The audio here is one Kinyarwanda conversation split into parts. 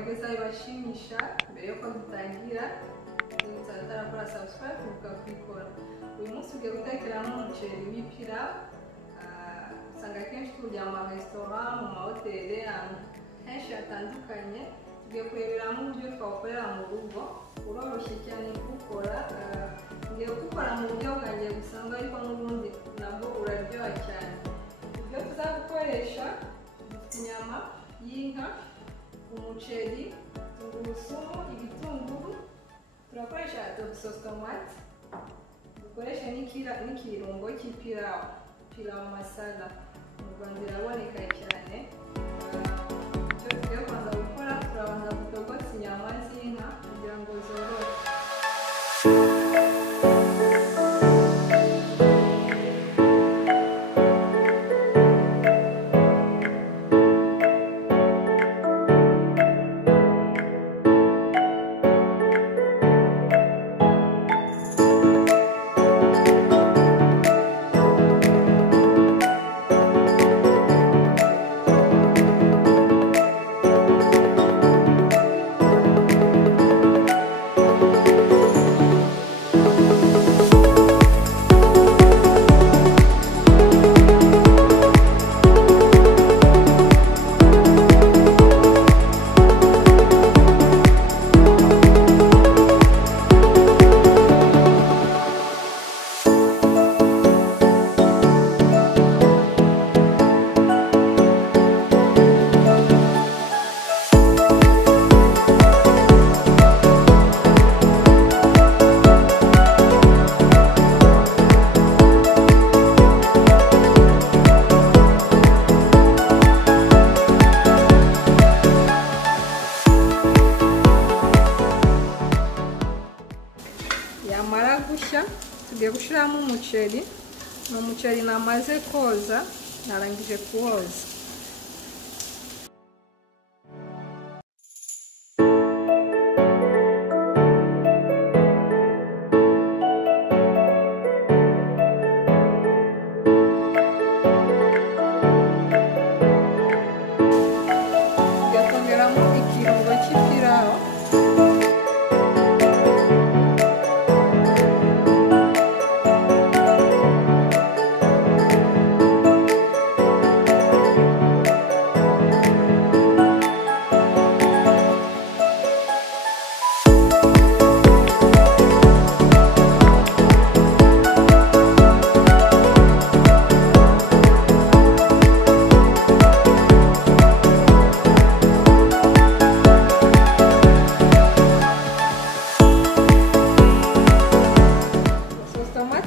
bageza ibashimisha mbere yuko dutangira tutarakora subscribe mukabikora. Uyu munsi tugiye gutekeramo umuceri w'ipirawu. Usanga kenshi turya mu restaurant, mu mahoteli, henshi hatandukanye. Tugiye kureberamo uburyo twawukorera mu rugo. Uroroshye cyane kuwukora. Ngiye kuwukora mu buryo bwanjye busanzwe ariko n'ubundi nabwo uraryoha cyane. Ibyo tuzagukoresha inyama y'inka, umuceri, tungurusumu, ibitunguru, turakoresha tomate, dukoresha n'ikirungo cy'ipirawu, Pilau Masala. Mu Rwanda iraboneka cyane. Icyo tugiye kubanza gukora, turabanza gutogota inyama z'inka kugira ngo zorohe. Yamara gushya tugiye gushiramo umuceri. Umuceri namaze koza, narangije kuwoza. Tugakongeramo ikirungo cy'ipirawu.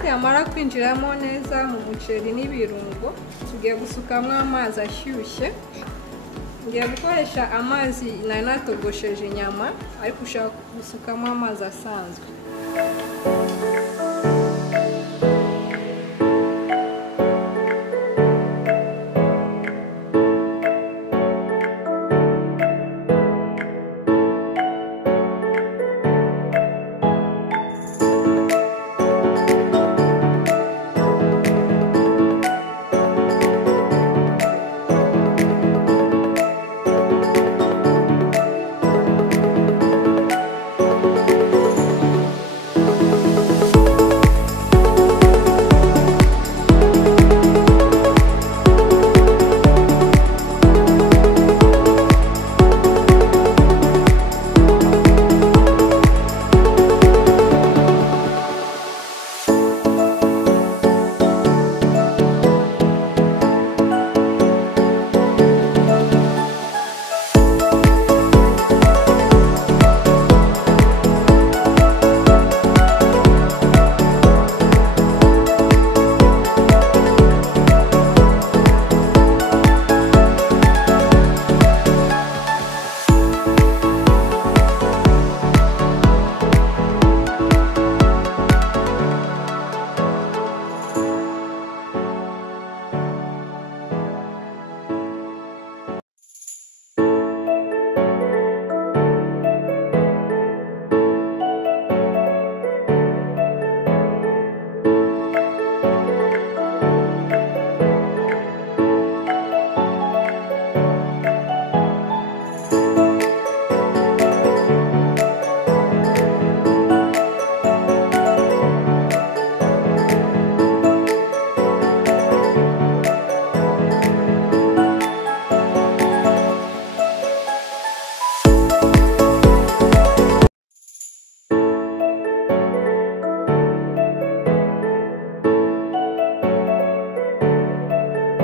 Yamara kwinjiramo neza mu muceri n'ibirungo, tugiye gusukamo amazi ashyushye. Ngiye gukoresha amazi nari natogosheje inyama, ariko ushaka gusukamo amazi asanzwe.